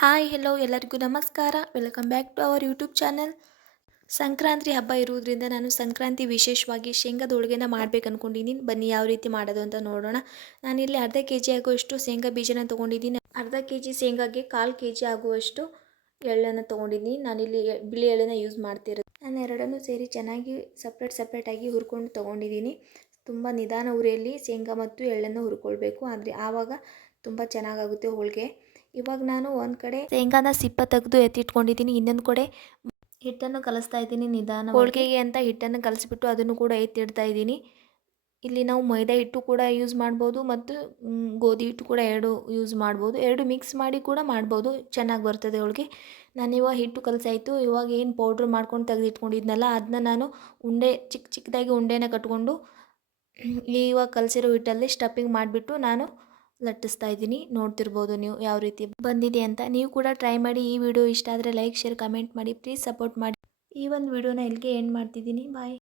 Hi hello ಎಲ್ಲರಿಗೂ ನಮಸ್ಕಾರ. Welcome back to our YouTube channel. Sankranti ಹಬ್ಬ ಇರುವುದರಿಂದ ನಾನು ಸಂಕ್ರಾಂತಿ ವಿಶೇಷವಾಗಿ ಶೇಂಗಾದ ಹೋಳಿಗೆನ ಮಾಡ್ಬೇಕು ಅಂದ್ಕೊಂಡಿದ್ದೀನಿ. ಬನ್ನಿ ಯಾವ ರೀತಿ ಮಾಡೋದು ಅಂತ ನೋಡೋಣ. ನಾನಿಲ್ಲಿ ಅರ್ಧ ಕೆ ಜಿ ಆಗುವಷ್ಟು ಶೇಂಗಾ ಬೀಜನ ತೊಗೊಂಡಿದ್ದೀನಿ. ಅರ್ಧ ಕೆ ಜಿ ಶೇಂಗಾಗೆ 1/4 ಕೆ ಜಿ ಆಗುವಷ್ಟು ಎಳ್ಳನ್ನು ತೊಗೊಂಡಿದ್ದೀನಿ. ನಾನಿಲ್ಲಿ ಬಿಳಿ ಎಳ್ಳನ್ನು ಯೂಸ್ ಮಾಡ್ತಿರೋದು. ನಾನು ಎರಡನ್ನೂ ಸೇರಿ ಚೆನ್ನಾಗಿ ಸಪ್ರೇಟಾಗಿ ಹುರ್ಕೊಂಡು ತೊಗೊಂಡಿದ್ದೀನಿ. ತುಂಬ ನಿಧಾನ ಉರಿಯಲ್ಲಿ ಶೇಂಗಾ ಮತ್ತು ಎಳ್ಳನ್ನು ಹುರ್ಕೊಳ್ಬೇಕು, ಆದರೆ ಆವಾಗ ತುಂಬ ಚೆನ್ನಾಗಾಗುತ್ತೆ ಹೋಳಿಗೆ. ಇವಾಗ ನಾನು ಒಂದು ಕಡೆ ಶೇಂಗಾನ ಸಿಪ್ಪ ತೆಗೆದು ಎತ್ತಿಟ್ಕೊಂಡಿದ್ದೀನಿ, ಇನ್ನೊಂದು ಕಡೆ ಹಿಟ್ಟನ್ನು ಕಲಿಸ್ತಾ ಇದ್ದೀನಿ ನಿಧಾನ. ಹೋಳಿಗೆಗೆ ಅಂತ ಹಿಟ್ಟನ್ನು ಕಲಿಸ್ಬಿಟ್ಟು ಅದನ್ನು ಕೂಡ ಎತ್ತಿಡ್ತಾ ಇದ್ದೀನಿ. ಇಲ್ಲಿ ನಾವು ಮೈದಾ ಹಿಟ್ಟು ಕೂಡ ಯೂಸ್ ಮಾಡ್ಬೋದು ಮತ್ತು ಗೋಧಿ ಹಿಟ್ಟು ಕೂಡ ಎರಡು ಯೂಸ್ ಮಾಡ್ಬೋದು. ಎರಡು ಮಿಕ್ಸ್ ಮಾಡಿ ಕೂಡ ಮಾಡ್ಬೋದು, ಚೆನ್ನಾಗಿ ಬರ್ತದೆ ಹೋಳಿಗೆ. ನಾನಿವಾಗ ಹಿಟ್ಟು ಕಲಸಾಯಿತು. ಇವಾಗ ಏನು ಪೌಡ್ರ್ ಮಾಡ್ಕೊಂಡು ತೆಗೆದಿಟ್ಕೊಂಡಿದ್ನಲ್ಲ ಅದನ್ನ ನಾನು ಚಿಕ್ಕದಾಗಿ ಉಂಡೆನ ಕಟ್ಕೊಂಡು ಇವಾಗ ಕಲಸಿರೋ ಹಿಟ್ಟಲ್ಲಿ ಸ್ಟಫಿಂಗ್ ಮಾಡಿಬಿಟ್ಟು ನಾನು ಲಟ್ಟಿಸ್ತಾ ಇದ್ದೀನಿ. ನೋಡ್ತಿರ್ಬೋದು ನೀವು ಯಾವ ರೀತಿ ಬಂದಿದೆ ಅಂತ. ನೀವು ಕೂಡ ಟ್ರೈ ಮಾಡಿ. ಈ ವಿಡಿಯೋ ಇಷ್ಟ ಆದರೆ ಲೈಕ್, ಶೇರ್, ಕಮೆಂಟ್ ಮಾಡಿ. ಪ್ಲೀಸ್ ಸಪೋರ್ಟ್ ಮಾಡಿ. ಈ ಒಂದು ವಿಡಿಯೋನ ಇಲ್ಲಿಗೆ ಎಂಡ್ ಮಾಡ್ತಿದ್ದೀನಿ. ಬಾಯ್.